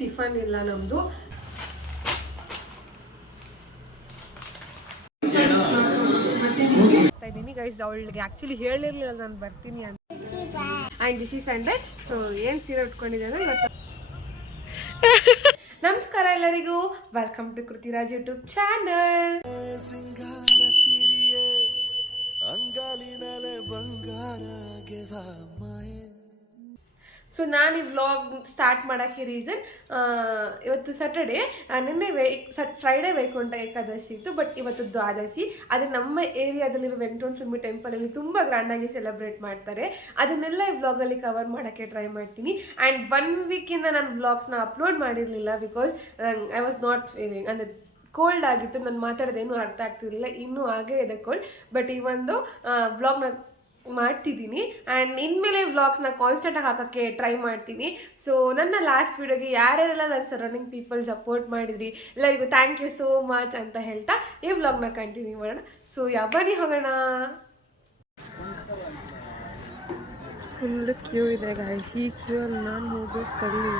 Tiffin ಇಲ್ಲ ನಮ್ದು. ಇದೀನಿ ಗೈಸ್, ಅವಳಿಗೆ ಆಕ್ಚುಲಿ ಹೇಳಿರ್ಲಿಲ್ಲ ನಾನು ಬರ್ತೀನಿ ಅಂತ. And this is Sunday. So ಏನು ಸೀರೆ ಉಟ್ಕೊಂಡಿದ್ದೆ ಅಂದ್ರೆ ಇವತ್ತು. ನಮಸ್ಕಾರ ಎಲ್ಲರಿಗೂ, welcome to Krithiraj YouTube channel. So ನಾನು ಈ ವ್ಲಾಗ್ ಸ್ಟಾರ್ಟ್ ಮಾಡೋಕ್ಕೆ ರೀಸನ್, ಇವತ್ತು ಸ್ಯಾಟರ್ಡೇ, ನಿನ್ನೆ ಫ್ರೈಡೇ ವೈಕುಂಠ ಏಕಾದಶಿ ಇತ್ತು, ಬಟ್ ಇವತ್ತು ದ್ವಾದಶಿ. ಅದು ನಮ್ಮ ಏರಿಯಾದಲ್ಲಿರೋ ವೆಂಕಟರಮಣ ಸ್ವಾಮಿ ಟೆಂಪಲಲ್ಲಿ ತುಂಬ ಗ್ರ್ಯಾಂಡಾಗಿ ಸೆಲೆಬ್ರೇಟ್ ಮಾಡ್ತಾರೆ. ಅದನ್ನೆಲ್ಲ ಈ ವ್ಲಾಗಲ್ಲಿ ಕವರ್ ಮಾಡೋಕ್ಕೆ ಟ್ರೈ ಮಾಡ್ತೀನಿ. ಆ್ಯಂಡ್ 1 ವೀಕಿಂದ ನಾನು ವ್ಲಾಗ್ಸ್ನ ಅಪ್ಲೋಡ್ ಮಾಡಿರಲಿಲ್ಲ, because I was not feeling, ಅಂದರೆ ಕೋಲ್ಡ್ ಆಗಿತ್ತು, ನಾನು ಮಾತಾಡೋದೇನು ಅರ್ಥ ಆಗ್ತಿರಲಿಲ್ಲ, ಇನ್ನೂ ಹಾಗೇ ಇದೆ ಕೋಲ್ಡ್. ಬಟ್ ಈ ಒಂದು ವ್ಲಾಗ್ನ ಮಾಡ್ತಿದ್ದೀನಿ ಆ್ಯಂಡ್ ಇನ್ಮೇಲೆ ವ್ಲಾಗ್ಸ್ನ ಕಾನ್ಸ್ಟೆಂಟಾಗಿ ಹಾಕೋಕ್ಕೆ ಟ್ರೈ ಮಾಡ್ತೀನಿ. ಸೊ ನನ್ನ ಲಾಸ್ಟ್ ವಿಡಿಯೋಗೆ ಯಾರ್ಯಾರೆಲ್ಲ ನನ್ನ ಸರೌಂಡಿಂಗ್ ಪೀಪಲ್ ಸಪೋರ್ಟ್ ಮಾಡಿದ್ರಿ ಎಲ್ಲರಿಗೂ ಥ್ಯಾಂಕ್ ಯು ಸೋ ಮಚ್ ಅಂತ ಹೇಳ್ತಾ ಈ ವ್ಲಾಗ್ನ ಕಂಟಿನ್ಯೂ ಮಾಡೋಣ. ಸೊ ಬನ್ನಿ ಹೋಗೋಣ. ಫುಲ್ ಕ್ಯೂ ಇದೆ ಗಾಯ್ಸ್, ಈ ಕ್ಯೂ ಅಲ್ಲಿ ನಾನು ಹೋಗೋಷ್ಟಲ್ಲಿ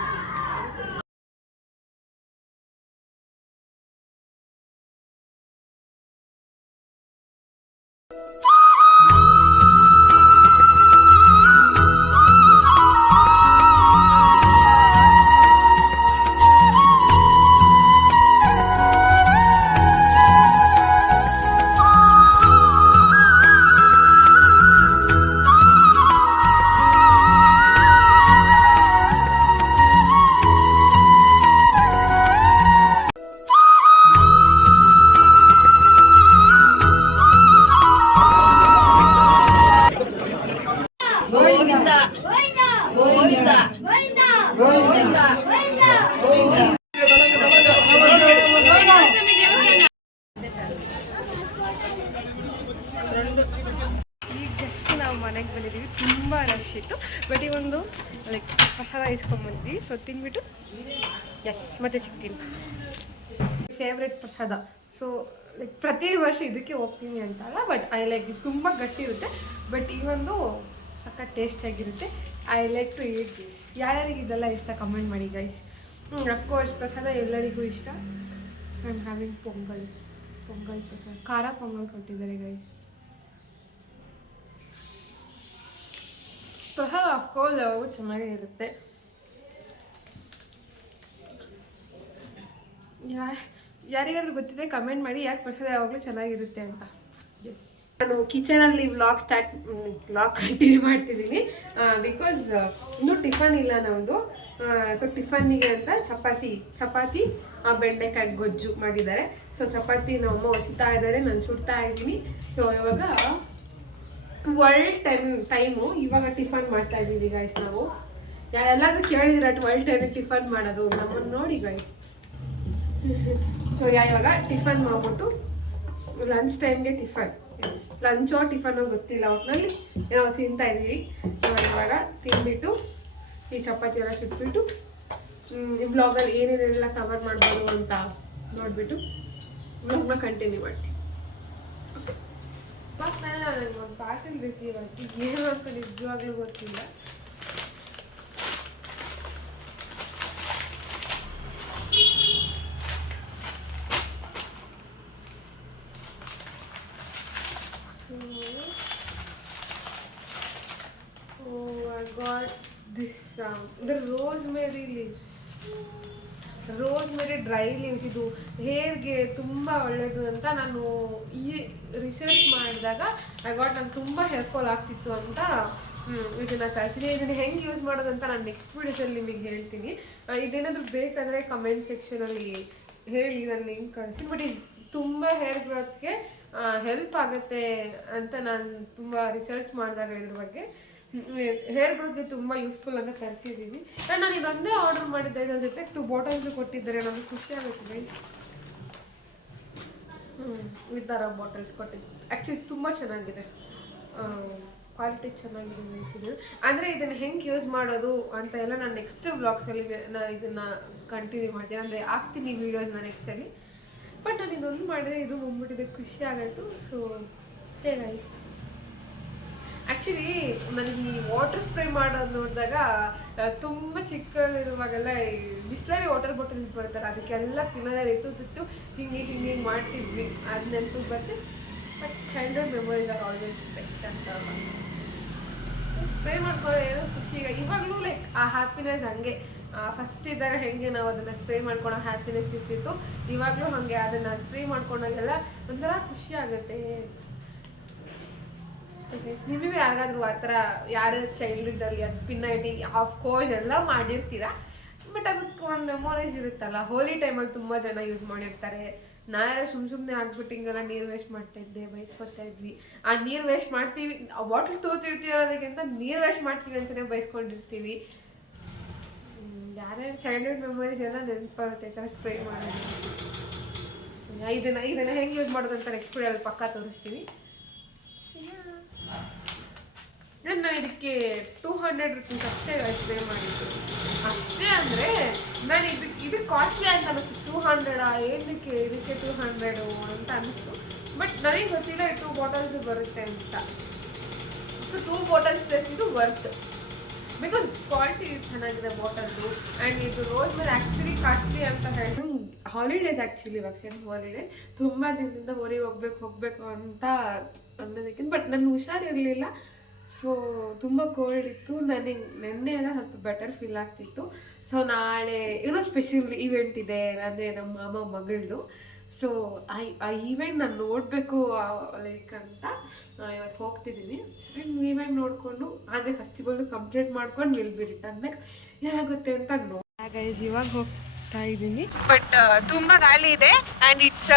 ಮನೆಗೆ ಬಂದಿದ್ದೀವಿ. ತುಂಬ ರಶ್ ಇತ್ತು, ಬಟ್ ಈ ಒಂದು ಲೈಕ್ ಪ್ರಸಾದ ಇಸ್ಕೊಂಡ್ಬಂದಿದ್ದೀವಿ. ಸೊ ತಿನ್ಬಿಟ್ಟು ಮತ್ತೆ ಸಿಗ್ತೀನಿ. ಫೇವ್ರೆಟ್ ಪ್ರಸಾದ. ಸೊ ಲೈಕ್ ಪ್ರತಿ ವರ್ಷ ಇದಕ್ಕೆ ಹೋಗ್ತೀನಿ ಅಂತಲ್ಲ, ಬಟ್ ಐ ಲೈಕ್ ಇದು ತುಂಬ ಗಟ್ಟಿ ಇರುತ್ತೆ, ಬಟ್ ಈ ಒಂದು ಸಖತ್ ಟೇಸ್ಟಿಯಾಗಿರುತ್ತೆ. I like to eat this. ಯಾರ್ಯಾರಿಗೆ ಇದೆಲ್ಲ ಇಷ್ಟ ಕಮೆಂಟ್ ಮಾಡಿ ಗೈಸ್. ಅಫ್ಕೋರ್ಸ್ ಪ್ರಸಾದ ಎಲ್ಲರಿಗೂ ಇಷ್ಟ. ಐ ಆಮ್ ಹ್ಯಾವಿಂಗ್ ಪೊಂಗಲ್ ಪ್ರಸಾದ, ಖಾರ ಪೊಂಗಲ್ ಕೊಟ್ಟಿದ್ದಾರೆ ಗೈಸ್. ಪ್ರಸಾದ ಅಫ್ಕೋರ್ಸ್ ಯಾವಾಗೂ ಚೆನ್ನಾಗೇ ಇರುತ್ತೆ. ಯಾರಿಗಾದ್ರೂ ಗೊತ್ತಿದೆ ಕಮೆಂಟ್ ಮಾಡಿ ಯಾಕೆ ಪ್ರಸಾದ ಯಾವಾಗಲೂ ಚೆನ್ನಾಗಿರುತ್ತೆ ಅಂತ. ನಾನು ಕಿಚನಲ್ಲಿ ವ್ಲಾಗ್ ಕಂಟಿನ್ಯೂ ಮಾಡ್ತಿದ್ದೀನಿ, ಬಿಕಾಸ್ ಇನ್ನೂ ಟಿಫನ್ ಇಲ್ಲ ನಮ್ಮದು. ಸೊ ಟಿಫನ್ನಿಗೆ ಅಂತ ಚಪಾತಿ ಬೆಂಡೆಕಾಯಿ ಗೊಜ್ಜು ಮಾಡಿದ್ದಾರೆ. ಸೊ ಚಪಾತಿ ನಮ್ಮಮ್ಮ ಹೊಸಿತಾ ಇದ್ದಾರೆ, ನಾನು ಸುಡ್ತಾ ಇದ್ದೀನಿ. ಸೊ ಇವಾಗ 12 ಟೈಮು, ಇವಾಗ ಟಿಫನ್ ಮಾಡ್ತಾ ಇದ್ದೀವಿ ಗೈಸ್. ನಾವು ಎಲ್ಲಾದ್ರೂ ಕೇಳಿದಿರ 12 ಟೈಮ್ ಟಿಫನ್ ಮಾಡೋದು ನಮ್ಮನ್ನು ನೋಡಿ ಗೈಸ್. ಸೊ ಇವಾಗ ಟಿಫನ್ ಮಾಡ್ಬಿಟ್ಟು ಲಂಚ್ ಟೈಮ್ಗೆ ಟಿಫನ್, ಲಂಚೋ ಟಿಫನೋ ಗೊತ್ತಿಲ್ಲ, ಒಟ್ಟಿನಲ್ಲಿ ಏನೋ ತಿಂತಾ ಇದ್ದೀವಿ. ಇವಾಗ ತಿಂದ್ಬಿಟ್ಟು ಈ ಚಪಾತಿ ಎಲ್ಲ ಸುಟ್ಬಿಟ್ಟು ಈ ವ್ಲಾಗಲ್ಲಿ ಏನೇನೆಲ್ಲ ಕವರ್ ಮಾಡ್ಬೋದು ಅಂತ ನೋಡಿಬಿಟ್ಟು ವ್ಲಾಗ್ನ ಕಂಟಿನ್ಯೂ ಮಾಡ್ತೀವಿ. ನನಗೆ ಒಂದು ಪಾರ್ಸೆಲ್ ರಿಸೀವ್ ಆಯ್ತು, ಏನು ಅಂತ ನಿಜವಾಗ್ಲೂ ಗೊತ್ತಿಲ್ಲ. I got this the rosemary leaves, rosemary dry leaves. ಇದು ಹೇರ್ಗೆ ತುಂಬ ಒಳ್ಳೆಯದು ಅಂತ ನಾನು ಈ ರಿಸರ್ಚ್ ಮಾಡಿದಾಗ ನಂಗೆ ತುಂಬ ಹೇರ್ಫಾಲ್ ಆಗ್ತಿತ್ತು ಅಂತ ಇದನ್ನು ತರಿಸಿದೆ. ಇದನ್ನು ಹೆಂಗೆ ಯೂಸ್ ಮಾಡೋದಂತ ನಾನು ನೆಕ್ಸ್ಟ್ ವೀಡಿಯೋದಲ್ಲಿ ನಿಮಗೆ ಹೇಳ್ತೀನಿ. ಇದೇನಾದರೂ ಬೇಕಂದರೆ ಕಮೆಂಟ್ ಸೆಕ್ಷನಲ್ಲಿ ಹೇಳಿ, ನಾನು ಲಿಂಕ್ ಕಳಿಸ್ತೀನಿ. ಬಟ್ ಇದು ತುಂಬ ಹೇರ್ ಗ್ರೋತ್ಗೆ ಹೆಲ್ಪ್ ಆಗುತ್ತೆ ಅಂತ ನಾನು ತುಂಬ ರಿಸರ್ಚ್ ಮಾಡಿದಾಗ ಇದ್ರ ಬಗ್ಗೆ ಹೇರ್ ಗ್ರೋತ್ಗೆ ತುಂಬ ಯೂಸ್ಫುಲ್ ಅಂತ ತರಿಸಿದ್ದೀನಿ. ನಾನು ಇದೊಂದೇ ಆರ್ಡರ್ ಮಾಡಿದ್ದೆ, ಇದ್ರ ಜೊತೆ 2 ಬಾಟಲ್ಸ್ ಕೊಟ್ಟಿದ್ದಾರೆ. ನನಗೆ ಖುಷಿ ಆಗುತ್ತೆ ಗೈಸ್. ಈ ಥರ ಬಾಟಲ್ಸ್ ಕೊಟ್ಟಿದ್ದು ಆ್ಯಕ್ಚುಲಿ ತುಂಬ ಚೆನ್ನಾಗಿದೆ, ಕ್ವಾಲಿಟಿ ಚೆನ್ನಾಗಿದೆ ಗೈಸ್. ಇದು ಅಂದರೆ ಇದನ್ನು ಹೆಂಗೆ ಯೂಸ್ ಮಾಡೋದು ಅಂತ ಎಲ್ಲ ನಾನು ನೆಕ್ಸ್ಟ್ ವ್ಲಾಗ್ಸಲ್ಲಿ ಇದನ್ನು ಕಂಟಿನ್ಯೂ ಮಾಡ್ತೀನಿ, ಅಂದರೆ ಹಾಕ್ತೀನಿ ವೀಡಿಯೋಸ್ನ ನೆಕ್ಸ್ಟಲ್ಲಿ. ಬಟ್ ನಾನು ಇದೊಂದು ಮಾಡಿದ್ರೆ ಇದು ಬಂದ್ಬಿಟ್ಟಿದೆ, ಖುಷಿ ಆಗಾಯಿತು. ಸೊ ಅಷ್ಟೇ ಗೈಸ್. ಆ್ಯಕ್ಚುಲಿ ನನಗೆ ಈ ವಾಟರ್ ಸ್ಪ್ರೇ ಮಾಡೋದು ನೋಡಿದಾಗ ತುಂಬ ಚಿಕ್ಕದಿರುವಾಗೆಲ್ಲ ಈ ಬಿಸ್ಲರಿ ವಾಟರ್ ಬಾಟಲ್ಸ್ ಬರ್ತಾರೆ ಅದಕ್ಕೆಲ್ಲ ಪಿನ್ನದಲ್ಲಿ ಎತ್ತು ಹಿಂಗೆ ಹಿಂಗೆ ಮಾಡ್ತಿದ್ವಿ ಅದು ನೆನಪು ಬರ್ತಿ. But childhood memories are always best ಅಂತ ಸ್ಪ್ರೇ ಮಾಡ್ಕೊಳ್ಳೋ ಏನೋ ಖುಷಿ. ಇವಾಗಲೂ ಲೈಕ್ ಆ ಹ್ಯಾಪಿನೆಸ್ ಹಂಗೆ ಫಸ್ಟ್ ಇದ್ದಾಗ ಹೆಂಗೆ ನಾವು ಅದನ್ನು ಸ್ಪ್ರೇ ಮಾಡ್ಕೊಳ್ಳೋ ಹ್ಯಾಪಿನೆಸ್ ಇರ್ತಿತ್ತು, ಇವಾಗಲೂ ಹಾಗೆ ಅದನ್ನು ಸ್ಪ್ರೇ ಮಾಡ್ಕೊಂಡಾಗೆಲ್ಲ ಒಂಥರ ಖುಷಿ ಆಗುತ್ತೆ. ನಿಮಗೂ ಯಾರಿಗಾದ್ರೂ ಆ ಥರ ಯಾರು ಚೈಲ್ಡ್ಹುಡ್ಡಲ್ಲಿ ಅದು ಪಿನ್ ಐಟಿಂಗ್ ಆಫ್ಕೋರ್ಸ್ ಎಲ್ಲ ಮಾಡಿರ್ತೀರ, ಬಟ್ ಅದಕ್ಕೆ ಒಂದು ಮೆಮೊರೀಸ್ ಇರುತ್ತಲ್ಲ. ಹೋಲಿ ಟೈಮಲ್ಲಿ ತುಂಬ ಜನ ಯೂಸ್ ಮಾಡಿರ್ತಾರೆ. ನಾನೆಲ್ಲ ಸುಮ್ಮನೆ ಆಗ್ಬಿಟ್ಟು ಹಿಂಗೆಲ್ಲ ನೀರು ವೇಸ್ಟ್ ಮಾಡ್ತಾ ಇದ್ದೆ, ಬೈಸ್ಕೊತಾ ಇದ್ವಿ. ಆ ನೀರು ವೇಸ್ಟ್ ಮಾಡ್ತೀವಿ, ಬಾಟ್ಲ್ ತೋತಿರ್ತೀವಿ ಅನ್ನೋದಕ್ಕಿಂತ ನೀರು ವೇಸ್ಟ್ ಮಾಡ್ತೀವಿ ಅಂತಲೇ ಬೈಸ್ಕೊಂಡಿರ್ತೀವಿ. ಯಾರ್ಯಾರು ಚೈಲ್ಡ್ಹುಡ್ ಮೆಮೊರೀಸ್ ಎಲ್ಲ ನೆನಪು ಬರುತ್ತೆ ಈ ಥರ ಸ್ಪ್ರೇ ಮಾಡೋದು. ಇದನ್ನು ಹೆಂಗೆ ಯೂಸ್ ಮಾಡೋದು ಅಂತ ನೆಕ್ಸ್ಟ್ ವಿಡಿಯೋಲ್ಲಿ ಪಕ್ಕ ತೋರಿಸ್ತೀನಿ. ನಾನು ಇದಕ್ಕೆ 200 ರೂಪೀಸ್ ಅಷ್ಟೇ ಸ್ಪ್ರೇ ಮಾಡಿದ್ದು. ಅಷ್ಟೇ ಅಂದರೆ ನಾನು ಇದಕ್ಕೆ ಕಾಸ್ಟ್ಲಿ ಅಂತ ಅನ್ನಿಸ್ತು. 200 ಏನಕ್ಕೆ ಇದಕ್ಕೆ 200 ಅಂತ ಅನ್ನಿಸ್ತು. ಬಟ್ ನನಗೆ ಗೊತ್ತಿಲ್ಲ 2 ಬಾಟಲ್ಸ್ ಬರುತ್ತೆ ಅಂತ. ಸೊ 2 ಬಾಟಲ್ಸ್ ಪ್ಲಸ್ ಇದು ವರ್ತ್, ಬಿಕಾಸ್ ಕ್ವಾಲಿಟಿ ಚೆನ್ನಾಗಿದೆ ಬಾಟಲ್ದು. ಆ್ಯಂಡ್ ಇದು ರೋಸ್ ಮೇಲೆ ಆ್ಯಕ್ಚುಲಿ ಕಾಸ್ಟ್ಲಿ ಅಂತ ಹೇಳಿ ಹಾಲಿಡೇಸ್ ಆ್ಯಕ್ಚುಲಿ ಇವಾಗ ಸೆಂಟ್ ಹಾಲಿಡೇಸ್ ತುಂಬ ದಿನದಿಂದ ಹೊರಗೆ ಹೋಗಬೇಕು ಅಂತ ಅನ್ನೋದಕ್ಕಿಂತ, ಬಟ್ ನನ್ನ ಹುಷಾರಿರಲಿಲ್ಲ. ಸೊ ತುಂಬ ಕೋಲ್ಡ್ ಇತ್ತು. ನನಗೆ ನೆನ್ನೆ ಎಲ್ಲ ಸ್ವಲ್ಪ ಬೆಟರ್ ಫೀಲ್ ಆಗ್ತಿತ್ತು. ಸೊ ನಾಳೆ ಏನೋ ಸ್ಪೆಷಲ್ ಈವೆಂಟ್ ಇದೆ, ಅಂದರೆ ನಮ್ಮ ಮಾಮ ಮಗಳದು. ಸೊ ಆ ಈವೆಂಟ್ ನಾನು ನೋಡಬೇಕು ಲೈಕ್ ಅಂತ ಇವತ್ತು ಹೋಗ್ತಿದ್ದೀನಿ. ಆ್ಯಂಡ್ ಈವೆಂಟ್ ನೋಡಿಕೊಂಡು ಆದರೆ ಫೆಸ್ಟಿವಲ್ಲು ಕಂಪ್ಲೀಟ್ ಮಾಡ್ಕೊಂಡು ವಿಲ್ ಬಿ ರಿಟರ್ನ್ ಬ್ಯಾಕ್. ಏನಾಗುತ್ತೆ ಅಂತ ಗೈಸ್ ಇವಾಗ ಹೋಗ್ತಾ ಇದ್ದೀನಿ. ಬಟ್ ತುಂಬ ಗಾಳಿ ಇದೆ ಆ್ಯಂಡ್ ಇಟ್ಸ್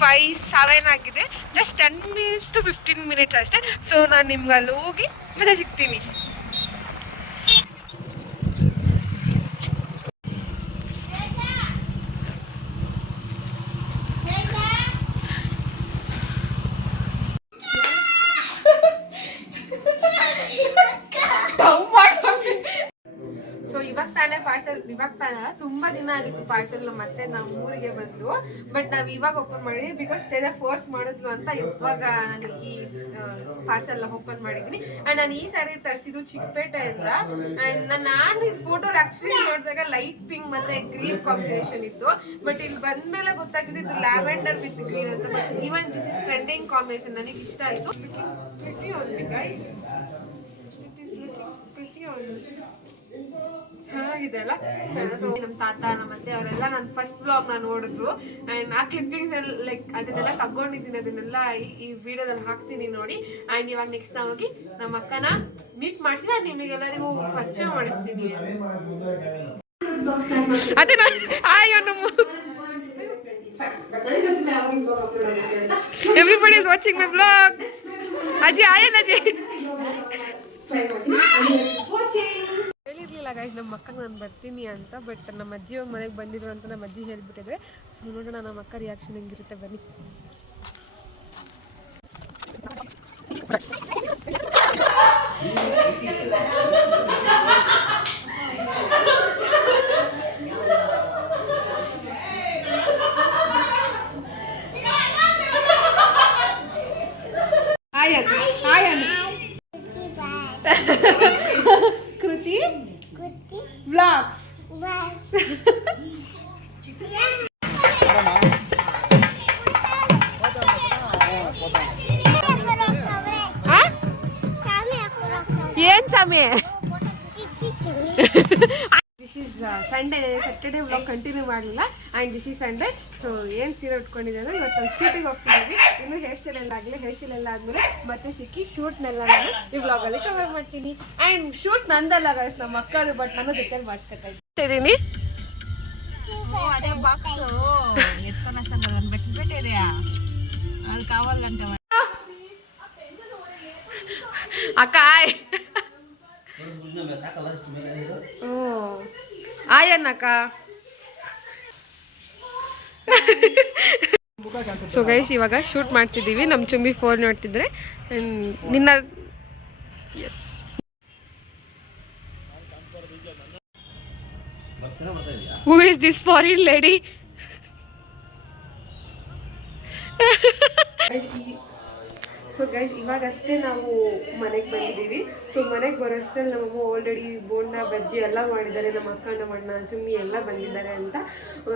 5-7 ಆಗಿದೆ. ಜಸ್ಟ್ 10 ಮಿನಿಟ್ಸ್ to 15 ಮಿನಿಟ್ಸ್ ಅಷ್ಟೇ. ಸೊ ನಾನು ನಿಮ್ಗೆ ಅಲ್ಲಿ ಹೋಗಿ ಮತ್ತೆ ಸಿಗ್ತೀನಿ. ಇವಾಗ ತಾನೇ ತುಂಬ ದಿನ ಆಗಿತ್ತು ಪಾರ್ಸೆಲ್ ಮತ್ತೆ ನಾವು ಊರಿಗೆ ಬಂದು. ಬಟ್ ನಾವು ಇವಾಗ ಓಪನ್ ಮಾಡಿದ್ವಿ ಬಿಕಾಸ್ ತೆರೆ ಫೋರ್ಸ್ ಮಾಡಿದ್ಲು ಅಂತ ಇವಾಗ ನಾನು ಈ ಪಾರ್ಸೆಲ್ ಓಪನ್ ಮಾಡಿದ್ದೀನಿ. ಆ್ಯಂಡ್ ನಾನು ಈ ಸಾರಿ ತರಿಸಿದ್ದು ಚಿಕ್ಕಪೇಟೆಯಿಂದ. ಆ್ಯಂಡ್ ನಾನು ಈ ಫೋಟೋ ಆ್ಯಕ್ಚುಲಿ ನೋಡಿದಾಗ ಲೈಟ್ ಪಿಂಕ್ ಮತ್ತು ಗ್ರೀನ್ ಕಾಂಬಿನೇಷನ್ ಇತ್ತು. ಬಟ್ ಇಲ್ಲಿ ಬಂದಮೇಲೆ ಗೊತ್ತಾಗಿದ್ದು ಇದು ಲ್ಯಾವೆಂಡರ್ ವಿತ್ ಗ್ರೀನ್ ಅಂತ. But even this is trending combination, ನನಗೆ ಇಷ್ಟ ಆಯಿತು. Pretty on guys, it is looking pretty on. ಚೆನ್ನಾಗಿದೆ ಅಲ್ಲ. ಸೊ ನಮ್ಮ ತಾತ ನಮ್ಮ ಅತ್ತೆ ಅವರೆಲ್ಲ ನನ್ನ ಫಸ್ಟ್ ಬ್ಲಾಗ್ನ ನೋಡಿದ್ರು. ಆ್ಯಂಡ್ ಆ ಕ್ಲಿಪ್ಪಿಂಗ್ಸ್ ಎಲ್ಲ ಲೈಕ್ ಅದನ್ನೆಲ್ಲ ತಗೊಂಡಿದ್ದೀನಿ, ಅದನ್ನೆಲ್ಲ ಈ ವಿಡಿಯೋದಲ್ಲಿ ಹಾಕ್ತೀನಿ ನೋಡಿ. ಆ್ಯಂಡ್ ಇವಾಗ ನೆಕ್ಸ್ಟ್ ನಾವು ಹೋಗಿ ನಮ್ಮ ಅಕ್ಕನ ಮೀಟ್ ಮಾಡಿಸಿ ನಾನು ನಿಮಗೆಲ್ಲರಿಗೂ ಪರಿಚಯ ಮಾಡಿಸ್ತೀನಿ. ಅದೇ ಆಯೋ ನಮ್ಮ everybody is watching my blog. ಅಜ್ಜಿ ಆಯನ್ ಅಜ್ಜಿ ಹೇಳಿರ್ಲಿಲ್ಲ ಗೈಸ್ ನಮ್ಮ ಅಕ್ಕಗೆ ನಾನು ಬರ್ತೀನಿ ಅಂತ. ಬಟ್ ನಮ್ಮ ಅಜ್ಜಿ ಅವ್ರ ಮನೆಗೆ ಬಂದಿದ್ರು ಅಂತ ನಮ್ಮ ಅಜ್ಜಿ ಹೇಳಿಬಿಟ್ಟಿದ್ರೆ. ಸೊ ನೋಡೋಣ ನಮ್ಮ ಅಕ್ಕ ರಿಯಾಕ್ಷನ್ ಹೆಂಗಿರುತ್ತೆ, ಬನ್ನಿ. ಕೃತಿ ವ್ಲಾಗ್ಸ್. ಏನ್ ಚಾಮಿ? This is Sunday. Saturday vlog continue ಮಾಡಲಿಲ್ಲ and this is Sunday. So ಏನು ಸೀರೆ ಉಟ್ಕೊಂಡಿದ್ದೆ ಅಂದರೆ ಇವತ್ತು ಶೂಟಿಗೆ ಹೋಗ್ತಿದ್ದೀವಿ. ಇನ್ನೂ ಹೇರ್ ಸ್ಟೈಲ್ ಎಲ್ಲ ಆಗಲಿ. ಹೇರ್ ಸ್ಟೈಲ್ ಎಲ್ಲ ಆದಮೇಲೆ ಮತ್ತೆ ಸಿಕ್ಕಿ ಶೂಟ್ನೆಲ್ಲ ನಾನು ಈ ವ್ಲಾಗಲ್ಲಿ ಕವರ್ ಮಾಡ್ತೀನಿ. ಆ್ಯಂಡ್ ಶೂಟ್ ನಂದಲ್ಲ ಗೈಸ್, ನಮ್ಮ ಅಕ್ಕರು. ಬಟ್ ನಾನು ಜೊತೆಲಿ ಮಾಡಿಸ್ಕೊತಾ ಇದ್ದೀನಿ. ಅಕ್ಕ ಆಯನ್ನಕ್ಕ. ಸೊ ಗೈಸ್ ಇವಾಗ ಶೂಟ್ ಮಾಡ್ತಿದ್ದೀವಿ. ನಮ್ಮ ಚುಂಬಿ ಫೋನ್ ನೋಡ್ತಿದ್ರೆ ನಿನ್ನ yes who is this foreign lady? So guys ಇವಾಗಷ್ಟೇ ನಾವು ಮನೆಗೆ ಬಂದಿದ್ದೀವಿ. ಸೊ ಮನೆಗೆ ಬರೋಷ್ಟರಲ್ಲಿ ನಮ್ಮಮ್ಮ ಆಲ್ರೆಡಿ ಬೋಂಡ ಬಜ್ಜಿ ಎಲ್ಲ ಮಾಡಿದ್ದಾರೆ. ನಮ್ಮ ಅಕ್ಕ ನಮ್ಮ ಅಣ್ಣ ಚುಮ್ಮಿ ಎಲ್ಲ ಬಂದಿದ್ದಾರೆ ಅಂತ.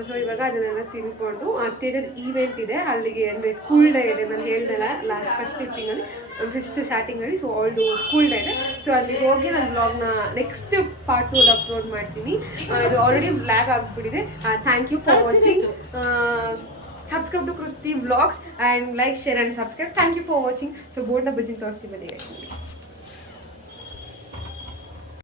ಸೊ ಇವಾಗ ಅದನ್ನೆಲ್ಲ ತಿನ್ಕೊಂಡು ತೇಜದ ಈವೆಂಟ್ ಇದೆ ಅಲ್ಲಿಗೆ, ಅಂದರೆ ಸ್ಕೂಲ್ ಡೇ ಇದೆ, ನಾನು ಹೇಳ್ದಲ್ಲ ಫಸ್ಟ್ ಸ್ಟಾರ್ಟಿಂಗಲ್ಲಿ. ಸೊ ಅವಳು ಸ್ಕೂಲ್ ಡೇ ಇದೆ. ಸೊ ಅಲ್ಲಿಗೆ ಹೋಗಿ ನಾನು ವ್ಲಾಗ್ನ ನೆಕ್ಸ್ಟ್ ಪಾರ್ಟ್ 2 ಅಪ್ಲೋಡ್ ಮಾಡ್ತೀನಿ. ಇದು ಆಲ್ರೆಡಿ ಬ್ಲಾಗ್ ಆಗಿಬಿಟ್ಟಿದೆ. Thank you for watching. Subscribe to Kruti Vlogs and like, share and subscribe. Thank you for watching. So bonda bajji ತೋರಿಸ್ತೀವಿ ಬನ್ನಿ.